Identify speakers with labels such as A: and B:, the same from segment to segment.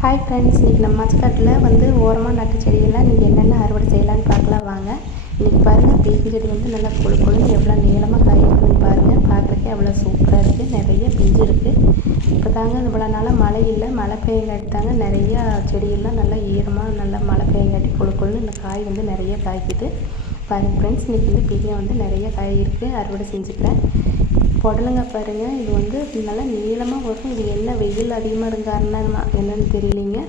A: Hi friends இன்றைக்கி நம்ம மச்சக்காட்டில் வந்து ஓரமாக நட்டு செடியெல்லாம் இன்றைக்கி என்னென்ன அறுவடை செய்யலான்னு பார்க்கலாம். வாங்க. இன்றைக்கி பாருங்கள் பீக்கு செடி வந்து நல்லா கொழு கொழுன்னு எவ்வளோ நீளமாக காய் இருக்குதுன்னு பாருங்கள் பார்க்குறக்கே அவ்வளோ சூப்பராக இருக்குது நிறைய பிஞ்சு இருக்குது இப்போ தாங்க இவ்வளோ நாளாக மழை இல்லை. மழை பெய்யங்காட்டி தாங்க நிறையா செடியெல்லாம் நல்லா ஈரமாக நல்லா மழை பெய்யங்காட்டி கொழு கொழுன்னு இந்த காய் வந்து நிறைய காய்க்குது. பாருங்கள் ஃப்ரெண்ட்ஸ் இன்றைக்கி வந்து பீக்கில் வந்து நிறைய காய் இருக்குது அறுவடை செஞ்சுக்கிறேன். புடலங்காய் பாருங்கள் இது வந்து நல்லா நீளமாக வரும். இது என்ன வெயில் அதிகமாக இருக்காருன்னா என்னென்னு தெரியலிங்க.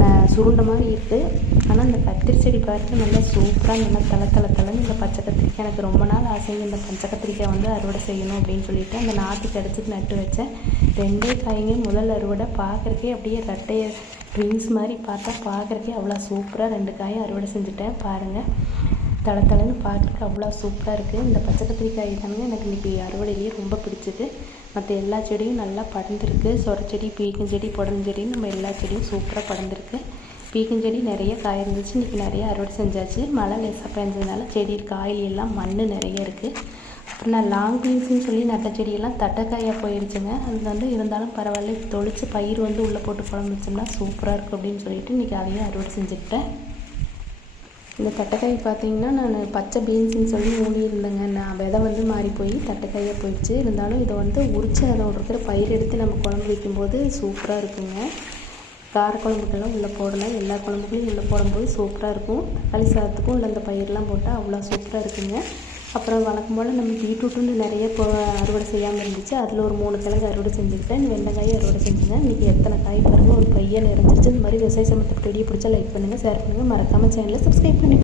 A: நான் சுருண்ட மாதிரி இருக்குது ஆனால் இந்த கத்திரி செடி பாருங்கள் நல்லா சூப்பராக நல்லா தலை தலை தலைன்னு இந்த பச்சை கத்திரிக்காய். எனக்கு ரொம்ப நாள் ஆசைங்க இந்த பச்சை கத்திரிக்காய் வந்து அறுவடை செய்யணும் அப்படின்னு சொல்லிட்டு அந்த நாற்று கிடச்சிட்டு நட்டு வச்சேன். ரெண்டே காய்ங்க முதல் அறுவடை பார்க்குறக்கே அப்படியே ரெட்டைய ட்ரிங்ஸ் மாதிரி பார்த்தா பார்க்குறக்கே அவ்வளோ சூப்பராக ரெண்டு காயும் அறுவடை செஞ்சுட்டேன். பாருங்கள் தள தளன்னு பார்க்குறக்கு அவ்வளோ சூப்பராக இருக்குது. இந்த பச்சை கத்திரிக்காய் தானுங்க எனக்கு இன்றைக்கி அறுவடையிலேயே ரொம்ப பிடிச்சது. மற்ற எல்லா செடியும் நல்லா படர்ந்துருக்கு. சொரச்செடி பீக்கஞ்செடி புடலஞ்செடி நம்ம எல்லா செடியும் சூப்பராக படர்ந்துருக்கு. பீக்கஞ்செடி நிறைய காய் இருந்துச்சு. இன்றைக்கி நிறைய அறுவடை செஞ்சாச்சு. மழை லேசாக பெஞ்சதுனால செடி காயில் எல்லாம் மண் நிறைய இருக்குது அப்புறம் நான் லாங் பீன்ஸ்னு சொல்லி நட்ட செடியெல்லாம் தட்டைக்காயாக போயிடுச்சுங்க அது வந்து இருந்தாலும் பரவாயில்ல. தொளிச்சு பயிர் வந்து உள்ளே போட்டு குழம்பு வச்சோம்னா சூப்பராக இருக்கும் அப்படின்னு சொல்லிட்டு இன்றைக்கி அதையும் அறுவடை செஞ்சுக்கிட்டேன். இந்த தட்டைக்காய் பார்த்தீங்கன்னா நான் பச்சை பீன்ஸுன்னு சொல்லி ஊனி இருந்தேங்க. நான் விதை வந்து மாறி போய் தட்டைக்காயாக போயிடுச்சு. இருந்தாலும் இதை வந்து உரிச்சு அதில் இருக்கிற பயிர் எடுத்து நம்ம குழம்பு வைக்கும்போது சூப்பராக இருக்குங்க. கார குழம்புக்கெல்லாம் உள்ளே போடலாம் எல்லா குழம்புக்கும் உள்ளே போடும்போது சூப்பராக இருக்கும். தக்காளி சாதத்துக்கும் உள்ள அந்த பயிரெலாம் போட்டால் அவ்வளோ சூப்பராக இருக்குங்க. அப்புறம் வழக்கம் போல் நம்ம பீட்ரூட்டுன்னு நிறைய இப்போ அறுவடை செய்யாமல் இருந்துச்சு. அதில் ஒரு மூணு கிழங்கு அறுவடை செஞ்சுருக்கேன். வெண்டைக்காயும் அறுவடை செஞ்சுங்க இன்றைக்கி எத்தனை காய் பாருங்கள் ஒரு பையன் நிறைஞ்சிருச்சு. இந்த மாதிரி விவசாய சமத்துக்கு வீடியோ பிடிச்சா லைக் பண்ணுங்கள் ஷேர் பண்ணுங்கள் மறக்காமல் சேனலை சப்ஸ்கிரைப் பண்ணி